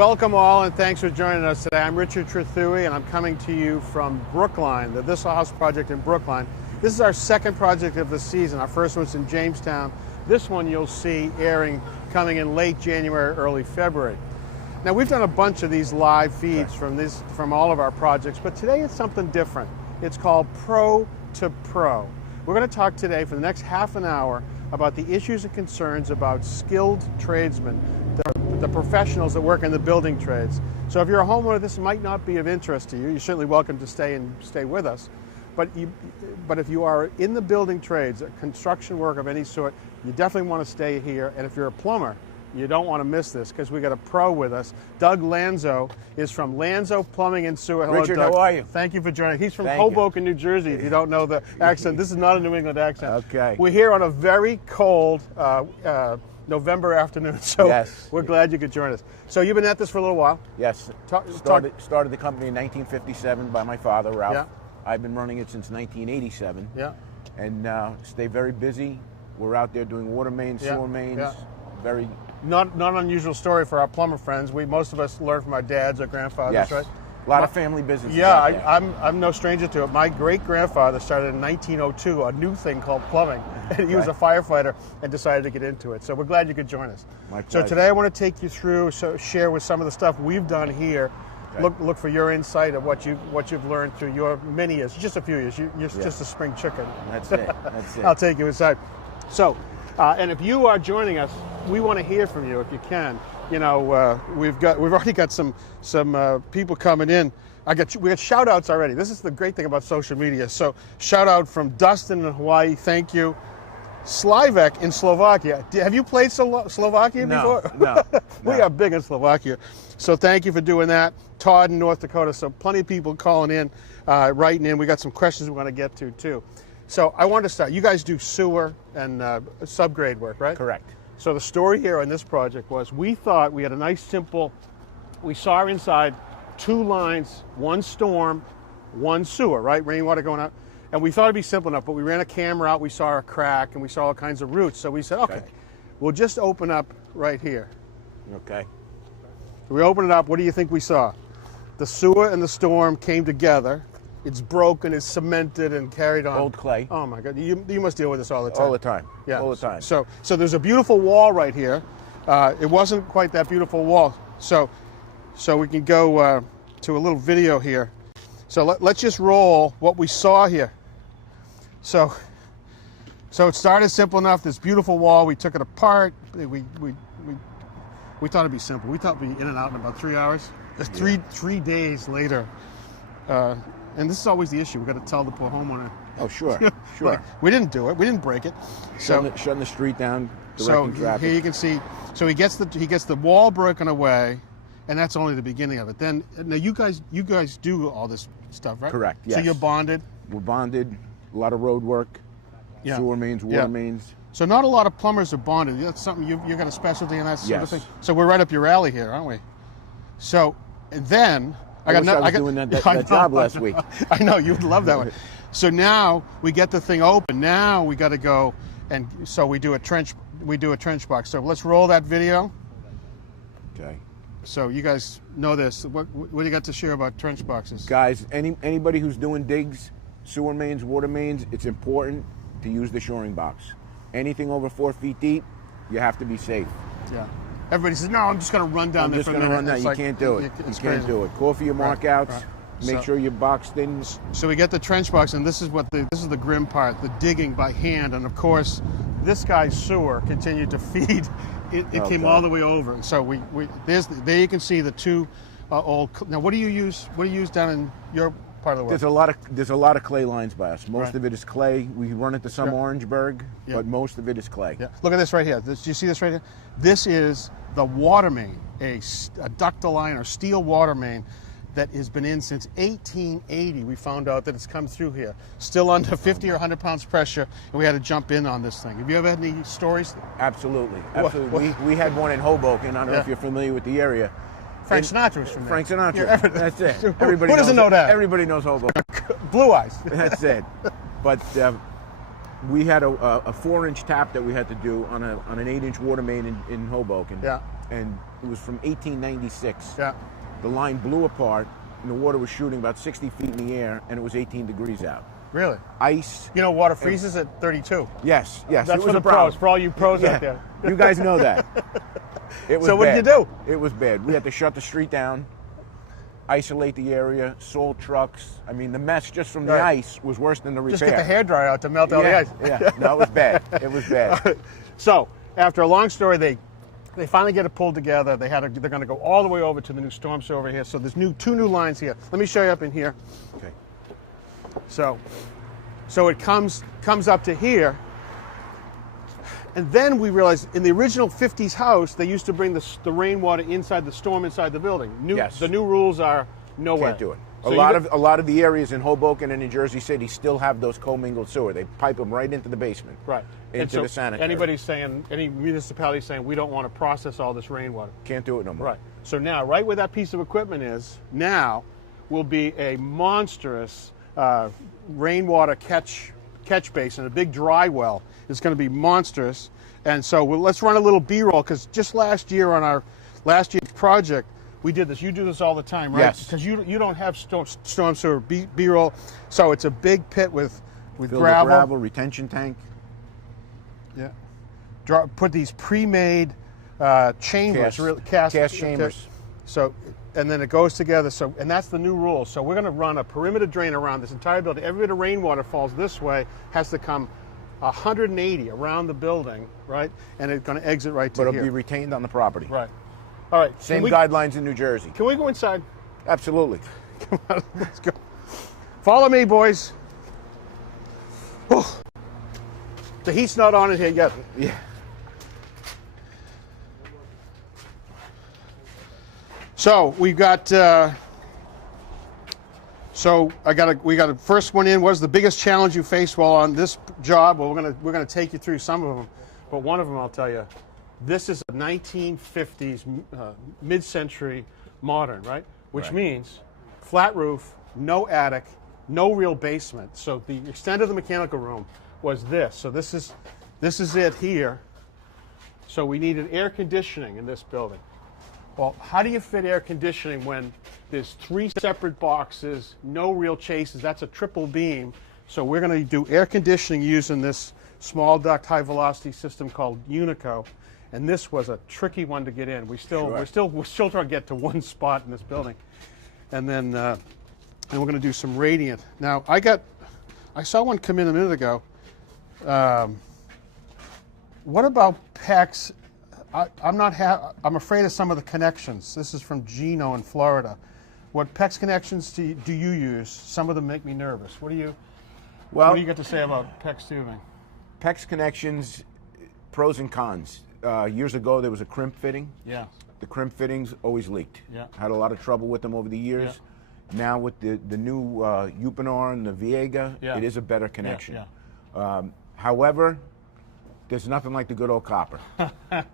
Welcome all, and thanks for joining us today. I'm Richard Trethewey, and I'm coming to you from Brookline, the This House project in Brookline. This is our second project of the season. Our first one's in Jamestown. This one you'll see airing coming in late January, early February. Now, we've done a bunch of these live feeds from all of our projects, but today it's something different. It's called Pro2Pro. We're going to talk today for the next half an hour about the issues and concerns about skilled tradesmen, the professionals that work in the building trades. So if you're a homeowner, this might not be of interest to you. You're certainly welcome to stay with us. But if you are in the building trades, construction work of any sort, you definitely want to stay here. And if you're a plumber, you don't want to miss this because we got a pro with us. Doug Lanzo is from Lanzo Plumbing and Sewer. Hello, Richard, Doug. how are you? Thank you for joining. He's from Hoboken, New Jersey, if you don't know the accent. This is not a New England accent. Okay. We're here on a very cold November afternoon, so we're glad you could join us. So you've been at this for a little while. Yes. Started the company in 1957 by my father, Ralph. Yeah. I've been running it since 1987. Yeah. And stay very busy. We're out there doing water mains, sewer mains. Yeah. Very not unusual story for our plumber friends. Most of us learned from our dads or grandfathers, right? A lot of family businesses. Yeah, I'm no stranger to it. My great-grandfather started in 1902 a new thing called plumbing, and he was a firefighter and decided to get into it. So we're glad you could join us. My pleasure. So today I want to take you through, share with some of the stuff we've done here. Okay. Look for your insight of what you've learned through your many years, just a few years. You're just a spring chicken. That's it. That's it. I'll take you inside. So, and if you are joining us, we want to hear from you if you can. You know, we've already got some people coming in. We got shout outs already. This is the great thing about social media. So shout out from Dustin in Hawaii, thank you. Slavek in Slovakia. Have you played Slovakia before? No. We are big in Slovakia. So thank you for doing that. Todd in North Dakota. So plenty of people calling in, writing in. We got some questions we want to get to too. So I wanted to start. You guys do sewer and subgrade work, right? Correct. So the story here on this project was we thought we had a nice simple, we saw inside 2 lines, 1 storm, 1 sewer, right? Rainwater going out. And we thought it'd be simple enough, but we ran a camera out, we saw a crack, and we saw all kinds of roots. So we said, okay, we'll just open up right here. Okay. So we opened it up. What do you think we saw? The sewer and the storm came together. It's broken, it's cemented and carried on. Old clay. Oh my God, you must deal with this all the time. All the time. Yeah. All the time. So there's a beautiful wall right here. It wasn't quite that beautiful wall. So we can go to a little video here. So let's just roll what we saw here. So it started simple enough. This beautiful wall. We took it apart. We thought it'd be simple. We thought we'd be in and out in about 3 hours. Just three days later. And this is always the issue. We've got to tell the poor homeowner. Oh, sure. Like, we didn't do it. We didn't break it. Shutting the street down, directing traffic. Here you can see. So he gets the wall broken away, and that's only the beginning of it. Then now you guys do all this stuff, right? Correct. Yes. So you're bonded. We're bonded. A lot of road work. Yeah. Sewer mains, water mains. So not a lot of plumbers are bonded. That's something you got a specialty in that sort of thing. So we're right up your alley here, aren't we? So and then. I was doing that job last week. I know, you would love that one. So now we get the thing open. Now we got to go, and so we do a trench box. So let's roll that video. Okay. So you guys know this. What do you got to share about trench boxes? Guys, anybody who's doing digs, sewer mains, water mains, it's important to use the shoring box. Anything over 4 feet deep, you have to be safe. Yeah. Everybody says, no, I'm just going to run down there for a minute. I'm just going to run down. You can't do it. You can't do it. Call for your markouts. Right. Make sure your box thins. So we get the trench box, and this is the grim part, the digging by hand. And of course, this guy's sewer continued to feed. It came all the way over. So there you can see the 2 old. Now, what do you use? What do you use down in your part of the world? There's a lot of clay lines by us. Most of it is clay. We run it to some Orangeburg, but most of it is clay. Yeah. Look at this right here. Do you see this right here? This is the water main, a ductile line or steel water main that has been in since 1880. We found out that it's come through here. Still under 50 or 100 pounds pressure, and we had to jump in on this thing. Have you ever had any stories? Absolutely. We had one in Hoboken. I don't know if you're familiar with the area. Frank Sinatra was from there. Frank Sinatra. That's it. Everybody Who doesn't know that? Everybody knows Hoboken. Blue eyes. That's it. But we had a 4-inch tap that we had to do on an 8-inch water main in Hoboken. Yeah. and it was from 1896. Yeah. The line blew apart, and the water was shooting about 60 feet in the air, and it was 18 degrees out. Really? Ice. You know, water freezes at 32. Yes, yes. That's it was for the a problem. pros, for all you pros out there. You guys know that. It was so what bad. did you do? It was bad. We had to shut the street down, isolate the area, salt trucks. I mean, the mess just from the ice was worse than the repair. Just get the hairdryer out to melt all the ice. Yeah, no, it was bad. It was bad. So, after a long story, they finally get it pulled together. They're going to go all the way over to the new storm sewer over here. So there's two new lines here. Let me show you up in here. Okay. So it comes up to here, and then we realized in the original 50s house they used to bring the rainwater inside the storm inside the building. The new rules are no way. Can't do it. So a lot of the areas in Hoboken and in Jersey City still have those commingled sewer. They pipe them right into the basement. Right. Into the sanitary. Any municipality saying we don't want to process all this rainwater. Can't do it no more. Right. So now, right where that piece of equipment is, now will be a monstrous rainwater catch basin, a big dry well. It's going to be monstrous. And so let's run a little B-roll, because just last year on our last year's project, we did this. You do this all the time, right? Yes. Because you don't have storm sewer B-roll. So it's a big pit with gravel, retention tank. Yeah. Put these pre-made chambers, cast chambers. So, and then it goes together. So, and that's the new rule. So we're going to run a perimeter drain around this entire building. Every bit of rainwater falls this way has to come 180 around the building, right? And it's going to exit right to here. But it'll be retained on the property. Right. All right. Same guidelines in New Jersey. Can we go inside? Absolutely. Come on, let's go. Follow me, boys. Oh. The heat's not on in here yet. Yeah. So we've got. We got a first one in. What is the biggest challenge you faced while on this job? Well, we're gonna take you through some of them, but one of them I'll tell you. This is a 1950s mid-century modern, right? Which means flat roof, no attic, no real basement. So the extent of the mechanical room was this. So this is it here. So we needed air conditioning in this building. Well, how do you fit air conditioning when there's 3 separate boxes, no real chases? That's a triple beam. So we're going to do air conditioning using this small duct high velocity system called Unico. And this was a tricky one to get in. We're still trying to get to one spot in this building. And then and we're going to do some radiant. Now I saw one come in a minute ago. What about PEX? I'm afraid of some of the connections. This is from Gino in Florida. What PEX connections do you use? Some of them make me nervous. What do you got to say about PEX tubing? PEX connections, pros and cons. Years ago, there was a crimp fitting. Yeah. The crimp fittings always leaked. Yeah. Had a lot of trouble with them over the years. Yeah. Now with the new Uponor and the Viega, it is a better connection. Yeah. However, there's nothing like the good old copper.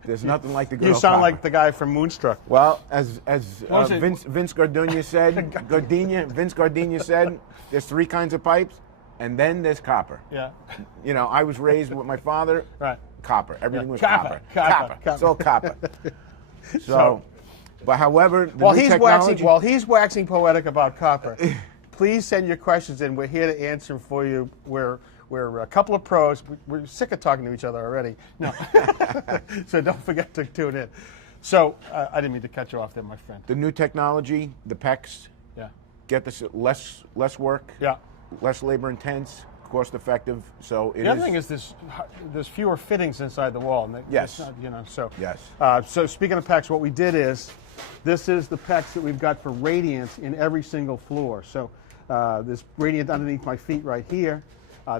There's nothing like the good old copper. You sound like the guy from Moonstruck. Well, as Vince Gardenia said, there's 3 kinds of pipes, and then there's copper. Yeah. You know, I was raised with my father. Right. Copper. Everything was copper. It's all copper. So, but however, while he's waxing poetic about copper, please send your questions in. We're here to answer them for you. We're a couple of pros. We're sick of talking to each other already. No. So don't forget to tune in. So I didn't mean to cut you off there, my friend. The new technology, the PEX, get this less work, less labor intense, cost effective. So the other thing is there's fewer fittings inside the wall. And yes. So speaking of PEX, what we did is this is the PEX that we've got for radiance in every single floor. So there's radiant underneath my feet right here.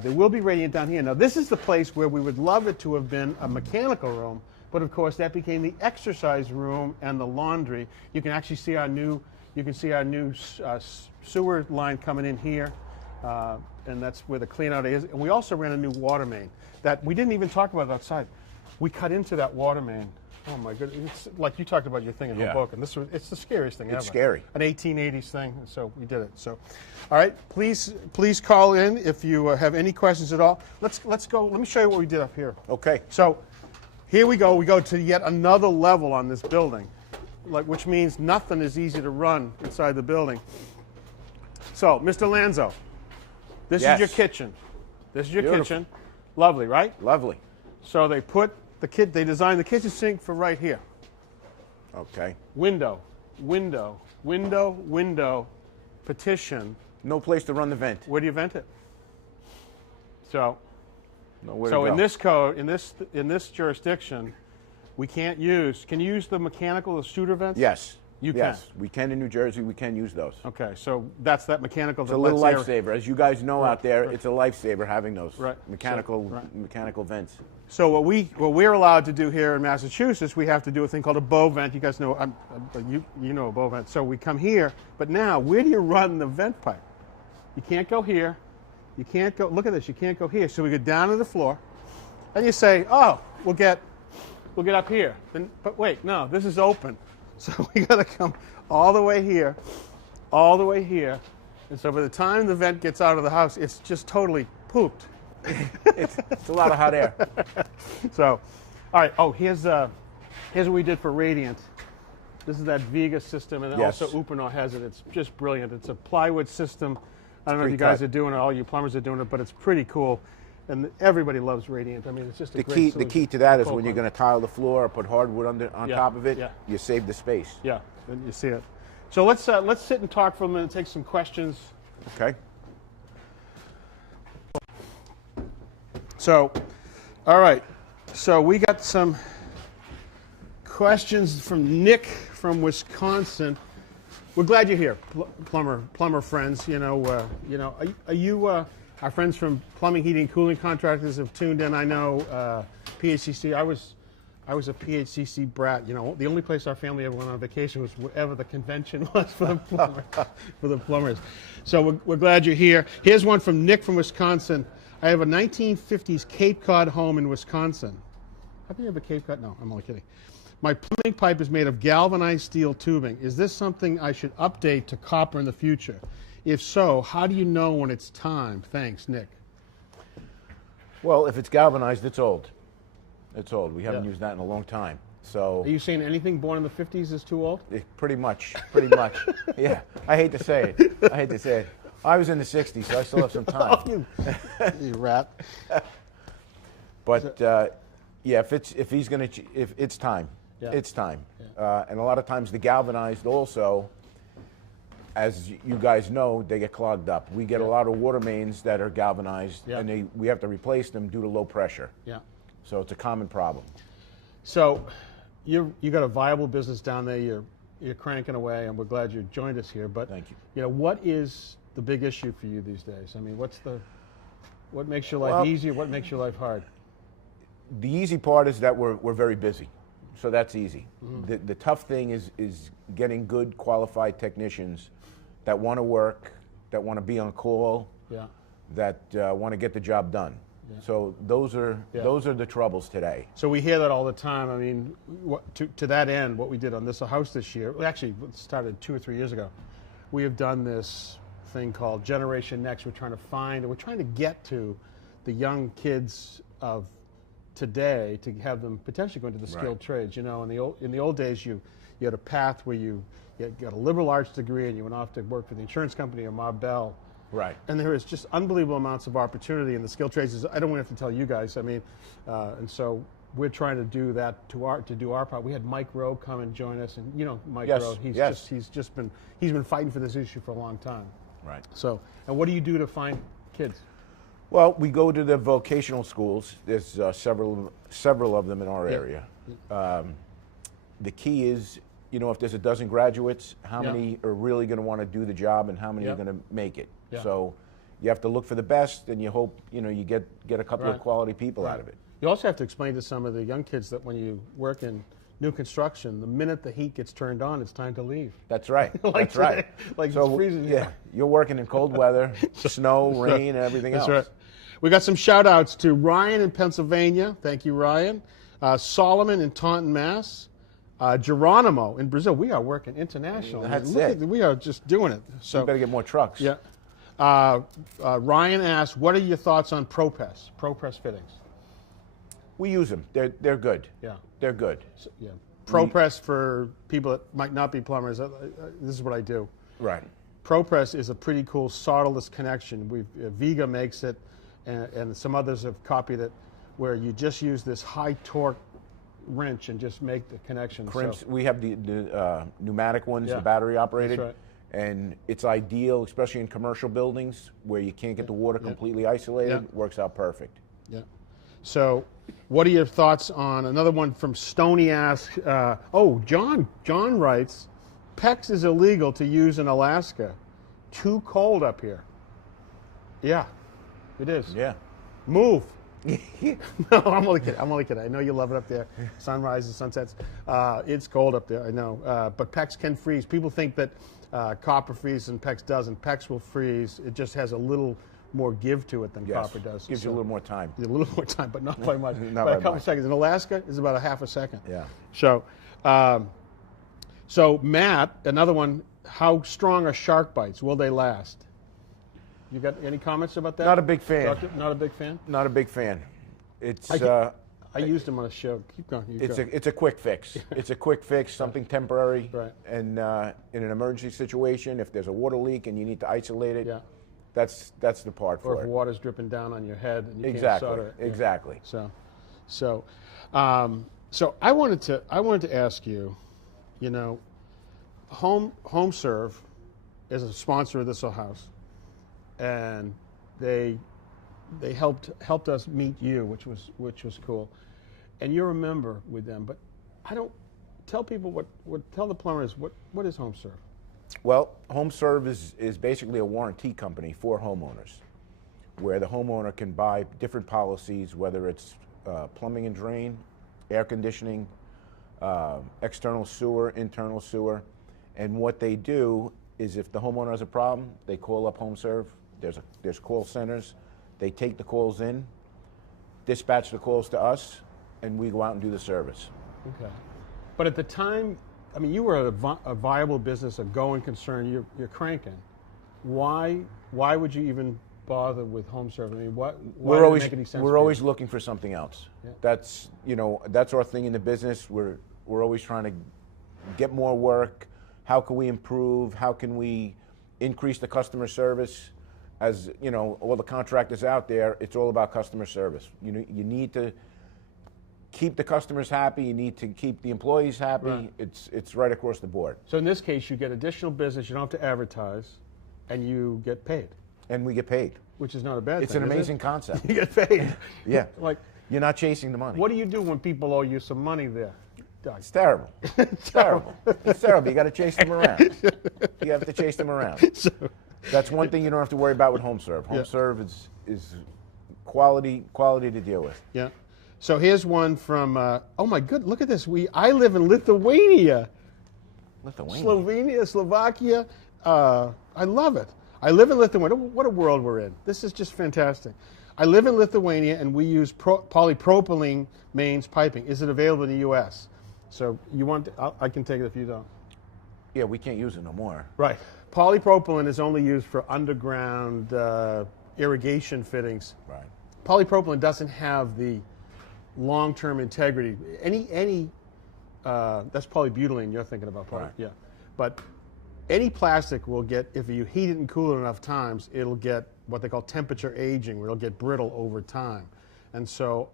There will be radiant down here. Now this is the place where we would love it to have been a mechanical room, but of course that became the exercise room and the laundry. You can actually see our new sewer line coming in here, and that's where the clean out is. And we also ran a new water main that we didn't even talk about outside. We cut into that water main. Oh my goodness! It's like you talked about your thing in Hoboken. It's the scariest thing ever. It's scary. An 1880s thing, and so we did it. So, all right, please call in if you have any questions at all. Let's go. Let me show you what we did up here. Okay. So, here we go to yet another level on this building, which means nothing is easy to run inside the building. So, Mr. Lanzo, this is your kitchen. This is your kitchen. Lovely, right? Lovely. So they put they designed the kitchen sink for right here. Okay. Window, window, window, window, partition. No place to run the vent. Where do you vent it? So, Nowhere to go. in this code, in this jurisdiction, we can't use. Can you use the mechanical, the shooter vents? Yes. You yes. can. We can in New Jersey. We can use those. Okay, so that's that mechanical. It's a little lifesaver, as you guys know out there. Right. It's a lifesaver having those mechanical vents. So what we're allowed to do here in Massachusetts, we have to do a thing called a bow vent. You guys know, you know a bow vent. So we come here, but now where do you run the vent pipe? You can't go here. You can't go. Look at this. You can't go here. So we go down to the floor, and you say, "Oh, we'll get up here." Then, but wait, no, this is open. So we got to come all the way here, and so by the time the vent gets out of the house, it's just totally pooped. It's a lot of hot air. So, all right. Oh, here's what we did for Radiant. This is that Vega system, and also Uponor has it. It's just brilliant. It's a plywood system. I don't know if you guys are doing it, all you plumbers are doing it, but it's pretty cool. And everybody loves Radiant. I mean, it's just a great solution. The key to that is when you're going to tile the floor or put hardwood on top of it, you save the space. Yeah, and you see it. So let's sit and talk for a minute and take some questions. Okay. So, all right. So we got some questions from Nick from Wisconsin. We're glad you're here, plumber friends. Are you? Our friends from Plumbing, Heating, and Cooling Contractors have tuned in. I know PHCC. I was a PHCC brat. You know, the only place our family ever went on vacation was wherever the convention was for the plumbers. So we're glad you're here. Here's one from Nick from Wisconsin. I have a 1950s Cape Cod home in Wisconsin. Have you ever Cape Cod? No, I'm only kidding. My plumbing pipe is made of galvanized steel tubing. Is this something I should update to copper in the future? If so, how do you know when it's time? Thanks, Nick. Well, if it's galvanized, it's old. It's old. We haven't used that in a long time. So. Are you saying anything born in the 50s is too old? Pretty much. Pretty much. Yeah. I hate to say it. I was in the 60s, so I still have some time. You rat. But if it's time. Yeah. It's time. Yeah. And a lot of times the galvanized also, as you guys know, they get clogged up. We get a lot of water mains that are galvanized, and we have to replace them due to low pressure. Yeah. So it's a common problem. So you got a viable business down there. You're cranking away, and we're glad you joined us here. But thank you. You know, what is the big issue for you these days? I mean, what makes your life easier? What makes your life hard? The easy part is that we're very busy. So that's easy. Mm-hmm. The tough thing is getting good qualified technicians that want to work, that want to be on call, that want to get the job done. Yeah. So those are the troubles today. So we hear that all the time. I mean, to that end, what we did on this house this year, actually it started 2 or 3 years ago, we have done this thing called Generation Next. We're trying to get to the young kids of today to have them potentially go into the skilled trades. You know, in the old days, you had a path where you got a liberal arts degree and you went off to work for the insurance company or Ma Bell. Right. And there is just unbelievable amounts of opportunity in the skilled trades. I don't have to tell you guys. I mean, and so we're trying to do that to do our part. We had Mike Rowe come and join us, and you know Mike Rowe. He's been fighting for this issue for a long time. Right. So, and what do you do to find kids? Well, we go to the vocational schools. There's several of them in our area. The key is, you know, if there's a dozen graduates, how many are really going to want to do the job, and how many are going to make it. Yeah. So you have to look for the best, and you hope you get a couple of quality people out of it. You also have to explain to some of the young kids that when you work in new construction, the minute the heat gets turned on, it's time to leave. That's right. Like That's right. Like so, it's freezing. Yeah, you're working in cold weather, snow, rain, and everything else. That's right. We got some shout outs to Ryan in Pennsylvania. Thank you, Ryan. Solomon in Taunton, Mass. Geronimo in Brazil. We are working international. That's it. We are just doing it. So we better get more trucks. Yeah. Ryan asked, what are your thoughts on ProPress fittings? We use them. They're good. Yeah. They're good. So, yeah. ProPress for people that might not be plumbers. This is what I do. Right. ProPress is a pretty cool solderless connection. Viga makes it, and some others have copied it, where you just use this high torque wrench and just make the connection. Crimps, we have the pneumatic ones, Yeah. the battery operated, That's right. and it's ideal, especially in commercial buildings where you can't get the water completely isolated. Yeah. Works out perfect. Yeah. So, what are your thoughts on another one from Stony asks? John writes, PEX is illegal to use in Alaska. Too cold up here. Yeah, it is. Yeah. Move. No, I'm only kidding. I know you love it up there. Sunrises, sunsets. It's cold up there, I know. But PEX can freeze. People think that copper freezes and PEX doesn't. PEX will freeze. It just has a little more give to it than copper does. Gives you a little more time. A little more time, but not by much. Not by by a couple much. seconds. In Alaska, it's about a half a second. Yeah. So Matt, another one. How strong are shark bites? Will they last? You got any comments about that? Not a big fan. Doctor? Not a big fan. Not a big fan. It's I used them on a show. Keep going. it's a quick fix. It's a quick fix, something temporary. Right. And in an emergency situation, if there's a water leak and you need to isolate it, Yeah. that's the part Or for if it. water's dripping down on your head and you can't Exactly. solder it. Yeah. Exactly. So I wanted to ask you, HomeServe is a sponsor of this house, and they helped us meet you, which was cool, and you're a member with them. But I don't tell people tell the plumbers what is HomeServe. Well, HomeServe is basically a warranty company for homeowners, where the homeowner can buy different policies, whether it's plumbing and drain, air conditioning, external sewer, internal sewer. And what they do is if the homeowner has a problem, they call up HomeServe. There's call centers. They take the calls in, dispatch the calls to us, and we go out and do the service. Okay. But at the time, I mean, you were a viable business, a going concern. You're cranking. Why would you even bother with HomeServe? I mean, why did it make any sense? We're always looking for something else. Yeah. That's our thing in the business. We're always trying to get more work. How can we improve? How can we increase the customer service? As you know, all the contractors out there, it's all about customer service. You need to keep the customers happy. You need to keep the employees happy. Right. It's right across the board. So in this case, you get additional business. You don't have to advertise, and you get paid. And we get paid. Which is not a bad thing. It's an is amazing it? concept. You get paid. Yeah. Like, you're not chasing the money. what do you do when people owe you some money there? It's terrible. It's terrible. It's terrible. You got to chase them around. You have to chase them around. That's one thing you don't have to worry about with HomeServe. HomeServe is quality to deal with. Yeah. So here's one from. Oh my good! Look at this. I live in Lithuania. Slovenia, Slovakia. I love it. I live in Lithuania. What a world we're in. This is just fantastic. I live in Lithuania, and we use polypropylene mains piping. Is it available in the U.S.? So you want? I can take it if you don't. Yeah, we can't use it no more. Right. Polypropylene is only used for underground irrigation fittings. Right. Polypropylene doesn't have the long-term integrity. That's polybutylene you're thinking about, Right. Yeah. But any plastic will get, if you heat it and cool it enough times, it'll get what they call temperature aging, where it'll get brittle over time. And so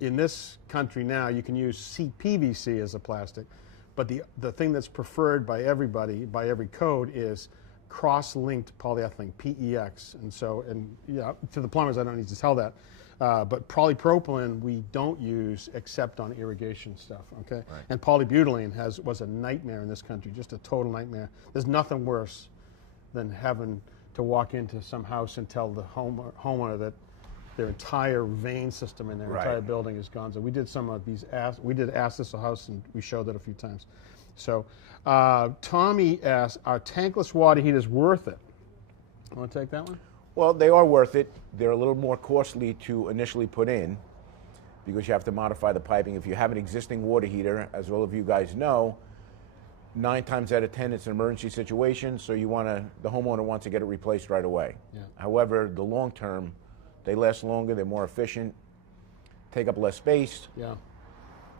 in this country now, you can use CPVC as a plastic, but the thing that's preferred by everybody, by every code, is cross-linked polyethylene, PEX. And so, to the plumbers, I don't need to tell that. But polypropylene we don't use except on irrigation stuff, okay? Right. And polybutylene was a nightmare in this country, just a total nightmare. There's nothing worse than having to walk into some house and tell the homeowner that their entire vein system in their entire building is gone. So we did some of these, we did Ask This a House, and we showed that a few times. So Tommy asked, are tankless water heaters worth it? Want to take that one? Well, they are worth it. They're a little more costly to initially put in because you have to modify the piping. If you have an existing water heater, as all of you guys know, 9 times out of 10 it's an emergency situation, so the homeowner wants to get it replaced right away. Yeah. However, the long term, they last longer, they're more efficient. take up less space. Yeah.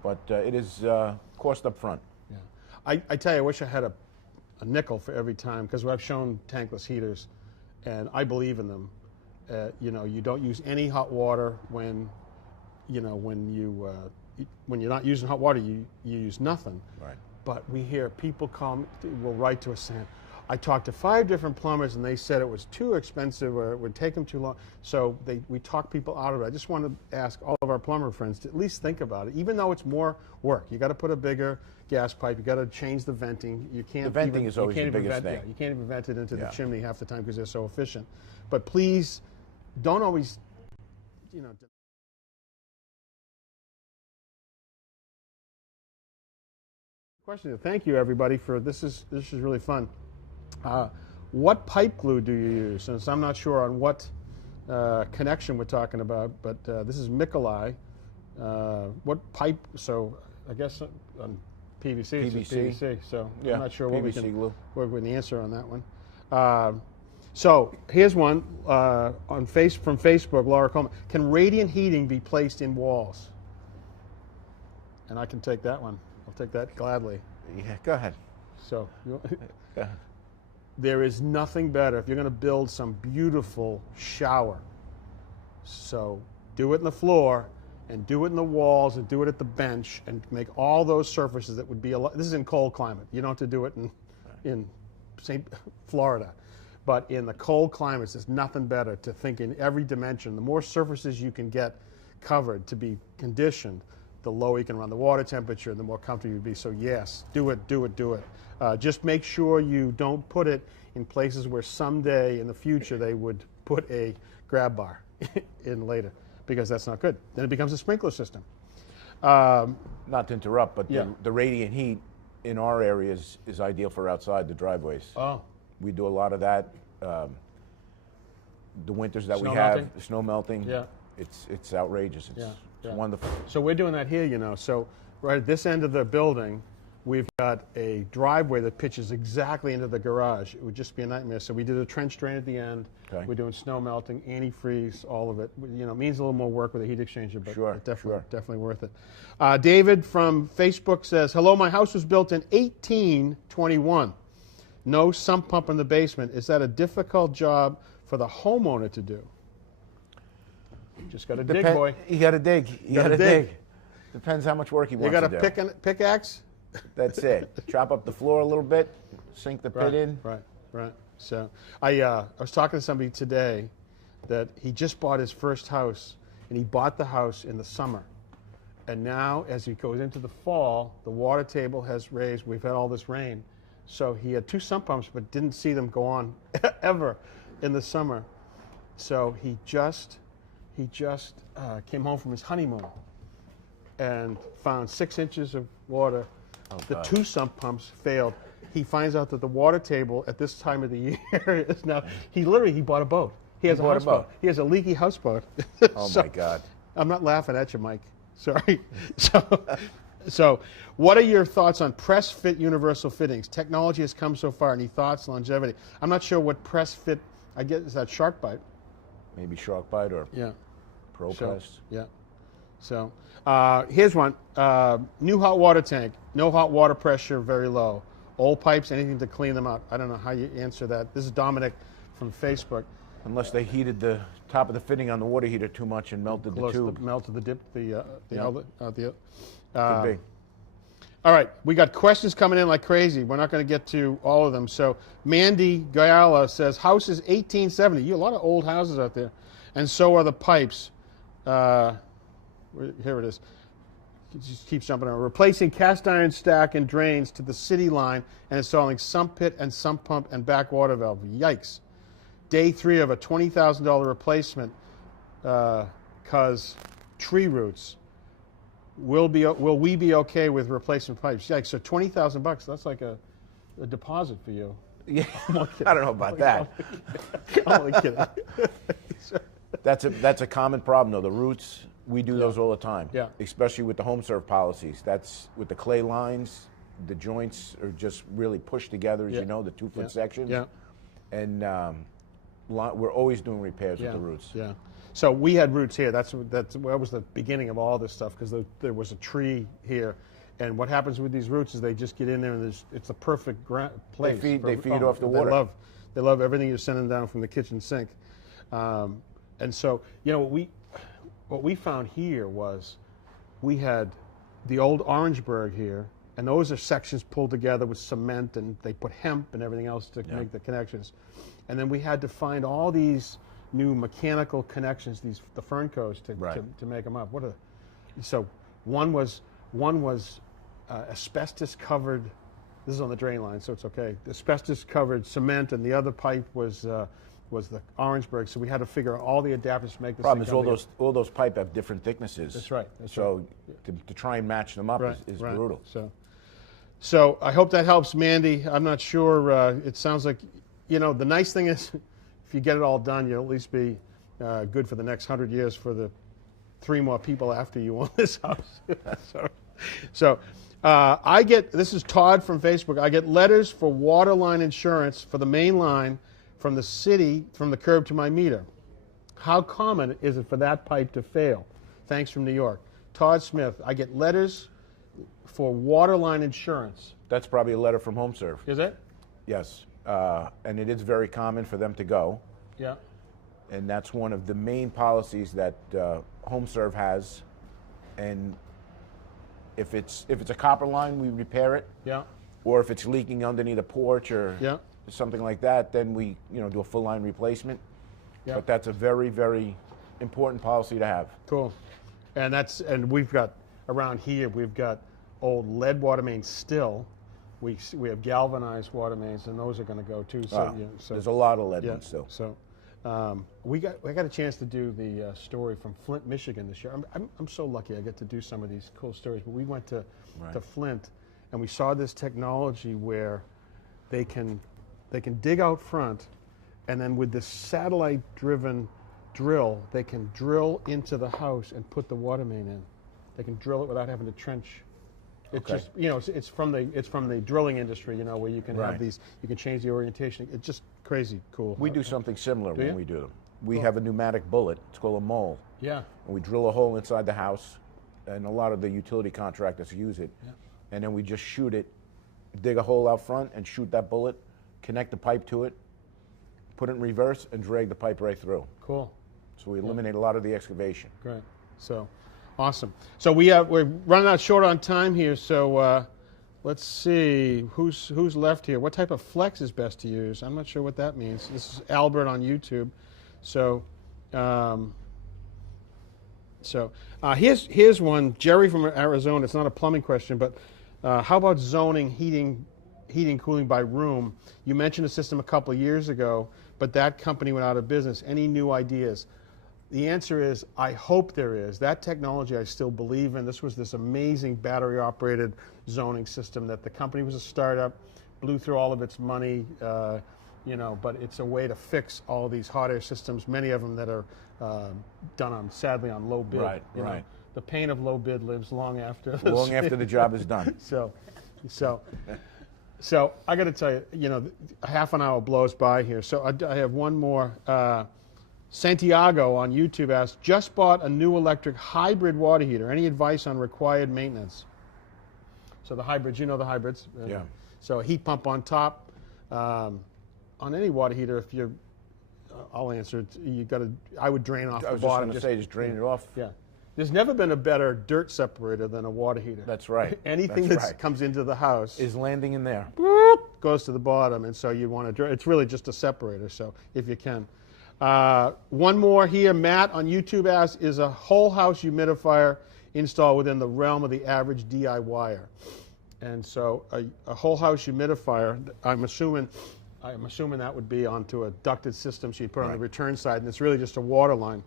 But it is cost up front. Yeah. I tell you, I wish I had a nickel for every time, because I've shown tankless heaters, and I believe in them. You know, you don't use any hot water when, you know, when you're not using hot water, you use nothing. Right. But we hear people will write to us saying, I talked to 5 different plumbers and they said it was too expensive or it would take them too long. So we talk people out of it. I just want to ask all of our plumber friends to at least think about it, even though it's more work. You got to put a bigger gas pipe. You got to change the venting. You can't. The venting is always the biggest thing. Yeah, you can't even vent it into the chimney half the time because they're so efficient. But please, don't always, you know. Question. Thank you, everybody, for this is really fun. What pipe glue do you use? Since I'm not sure on what connection we're talking about, but this is Mikolai. What pipe? So I guess on PVC. PVC. So yeah, I'm not sure what we can glue. work with the answer on that one. So here's one from Facebook. Laura Coleman. Can radiant heating be placed in walls? And I can take that one. I'll take that gladly. Yeah, go ahead. So. Go ahead. There is nothing better if you're going to build some beautiful shower. So do it in the floor and do it in the walls and do it at the bench and make all those surfaces that would be this is in cold climate. You don't have to do it in Florida. But in the cold climates, there's nothing better to think in every dimension. The more surfaces you can get covered to be conditioned, the lower you can run the water temperature, the more comfortable you'll be. So yes, do it, do it, do it. Just make sure you don't put it in places where someday in the future they would put a grab bar in later, because that's not good. Then it becomes a sprinkler system. Not to interrupt, but yeah. the radiant heat in our areas is ideal for outside the driveways. Oh. We do a lot of that. The winters that Snow we have, melting? the snow melting, Yeah. it's outrageous. It's wonderful. So we're doing that here, you know. So right at this end of the building, we've got a driveway that pitches exactly into the garage. It would just be a nightmare. So we did a trench drain at the end. Okay. We're doing snow melting, antifreeze, all of it. You know, it means a little more work with a heat exchanger, but definitely worth it. David from Facebook says, hello, my house was built in 1821. No sump pump in the basement. Is that a difficult job for the homeowner to do? Just got to dig, boy. You got to dig. You got to dig. Depends how much work you want to do. You got a pickaxe? That's it. Chop up the floor a little bit, sink the pit in. Right. So I was talking to somebody today that he just bought his first house, and he bought the house in the summer. And now, as he goes into the fall, the water table has raised. We've had all this rain. So he had 2 sump pumps, but didn't see them go on ever in the summer. So he just came home from his honeymoon and found 6 inches of water. The 2 sump pumps failed. He finds out that the water table at this time of the year is now. He bought a boat. He has a houseboat. He has a leaky houseboat. Oh my God! I'm not laughing at you, Mike. Sorry. So, what are your thoughts on press fit universal fittings? Technology has come so far. Any thoughts, longevity? I'm not sure what press fit. I guess is that SharkBite. Maybe SharkBite or ProPress. So here's one. New hot water tank. No hot water pressure, very low. Old pipes, anything to clean them out. I don't know how you answer that. This is Dominic from Facebook. Unless they heated the top of the fitting on the water heater too much and melted the tube. Melted the dip, the outlet. Could be. All right, we got questions coming in like crazy. We're not going to get to all of them. So Mandy Gayala says, house is 1870. You a lot of old houses out there. And so are the pipes. Here it is. It just keeps jumping around. Replacing cast iron stack and drains to the city line and installing sump pit and sump pump and back water valve. Yikes. Day 3 of a $20,000 replacement because tree roots. Will we be okay with replacement pipes? Yikes. So $20,000, that's like a deposit for you. Yeah, I don't know about that. I'm only kidding. That's a common problem, though. The roots, we do those all the time. Yeah. Especially with the HomeServe policies. That's with the clay lines. The joints are just really pushed together, as you know, the 2-foot sections. Yeah. And we're always doing repairs with the roots. Yeah. So we had roots here. That was the beginning of all this stuff, because there was a tree here. And what happens with these roots is they just get in there, and it's a perfect place. They feed off the water. They love everything you're sending down from the kitchen sink. And so, you know, what we found here was we had the old Orangeburg here, and those are sections pulled together with cement, and they put hemp and everything else to make the connections. And then we had to find all these new mechanical connections, the Fernco's, to make them up. So one was asbestos covered. This is on the drain line, so it's okay. Asbestos covered cement, and the other pipe was the Orangeburg. So we had to figure out all the adapters to make this. Problem is all those pipe have different thicknesses. That's right. So to try and match them up is brutal. So I hope that helps, Mandy. I'm not sure. It sounds like, you know, the nice thing is, if you get it all done, you'll at least be good for the next 100 years for the 3 more people after you own this house. This is Todd from Facebook. I get letters for water line insurance for the main line from the city, from the curb to my meter. How common is it for that pipe to fail? Thanks from New York. Todd Smith, I get letters for water line insurance. That's probably a letter from HomeServe. Is it? Yes. And it is very common for them to go. Yeah. And that's one of the main policies that HomeServe has. And if it's a copper line, we repair it. Yeah. Or if it's leaking underneath a porch or something like that, then we do a full line replacement. Yeah. But that's a very, very important policy to have. Cool. And we've got around here, we've got old lead water mains still. We have galvanized water mains, and those are going to go too. So, there's a lot of lead ones still. So we got a chance to do the story from Flint, Michigan this year. I'm so lucky I get to do some of these cool stories. But we went to Flint, and we saw this technology where they can dig out front, and then with this satellite-driven drill, they can drill into the house and put the water main in. They can drill it without having to trench. It's just, you know, it's from the drilling industry, you know, where you can have these, you can change the orientation. It's just crazy cool. We do something similar when we do them. We have a pneumatic bullet. It's called a mole. Yeah. And we drill a hole inside the house, and a lot of the utility contractors use it. Yeah. And then we just shoot it, dig a hole out front, and shoot that bullet, connect the pipe to it, put it in reverse, and drag the pipe right through. Cool. So we eliminate a lot of the excavation. Great. So. Awesome. So we're running out short on time here. So let's see who's left here. What type of flex is best to use? I'm not sure what that means. This is Albert on YouTube. So here's one. Jerry from Arizona. It's not a plumbing question, but how about zoning heating cooling by room? You mentioned a system a couple of years ago, but that company went out of business. Any new ideas? The answer is, I hope there is. That technology I still believe in. This was this amazing battery-operated zoning system that the company was a startup, blew through all of its money, you know, but it's a way to fix all these hot air systems, many of them that are done sadly on low bid. Right, you know, the pain of low bid lives long after. Long after the job is done. So I got to tell you, you know, a half an hour blows by here. So I have one more. Santiago on YouTube asks, just bought a new electric hybrid water heater. Any advice on required maintenance? So the hybrids, you know the hybrids. Yeah. So a heat pump on top. On any water heater, if you're, I'll answer it. You got to. I would drain off the bottom. I was just going to say, just drain it off. Yeah. There's never been a better dirt separator than a water heater. That's right. Anything that comes into the house is landing in there. Goes to the bottom, and so you want to. It's really just a separator. So if you can. One more here. Matt on YouTube asks, is a whole house humidifier installed within the realm of the average DIYer? And so a whole house humidifier, I'm assuming that would be onto a ducted system, so you put it on the return side, and it's really just a water line.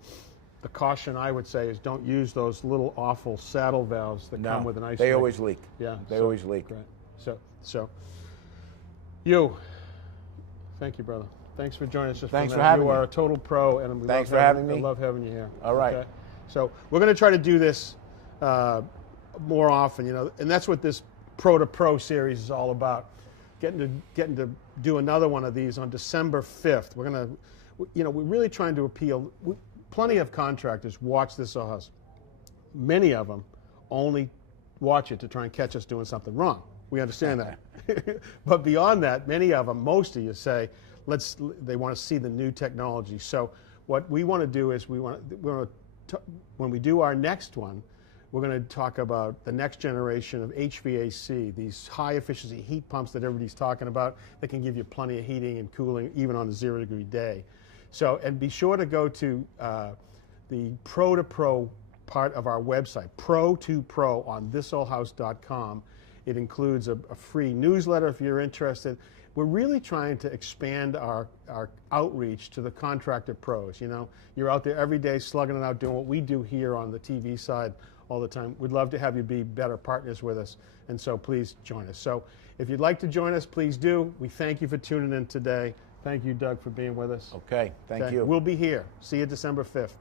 The caution I would say is don't use those little awful saddle valves that come with an ice. They always leak. Yeah. They always leak. Right. So thank you, brother. Thanks for joining us. Thanks for having me. You are a total pro, and thanks for having me. I love having you here. All right. Okay? So we're going to try to do this more often, you know, and that's what this Pro2Pro series is all about. Getting to do another one of these on December 5th. We're going to, you know, we're really trying to appeal. plenty of contractors watch this house. Many of them only watch it to try and catch us doing something wrong. We understand that. But beyond that, many of them, most of you say, they want to see the new technology. So what we want to do is when we do our next one, we're going to talk about the next generation of HVAC, these high efficiency heat pumps that everybody's talking about that can give you plenty of heating and cooling even on a 0-degree day. So, and be sure to go to the Pro2Pro part of our website, Pro2Pro on thisoldhouse.com. It includes a free newsletter if you're interested. We're really trying to expand our outreach to the contractor pros. You know, you're out there every day slugging it out, doing what we do here on the TV side all the time. We'd love to have you be better partners with us, and so please join us. So if you'd like to join us, please do. We thank you for tuning in today. Thank you, Doug, for being with us. Okay, thank you. We'll be here. See you December 5th.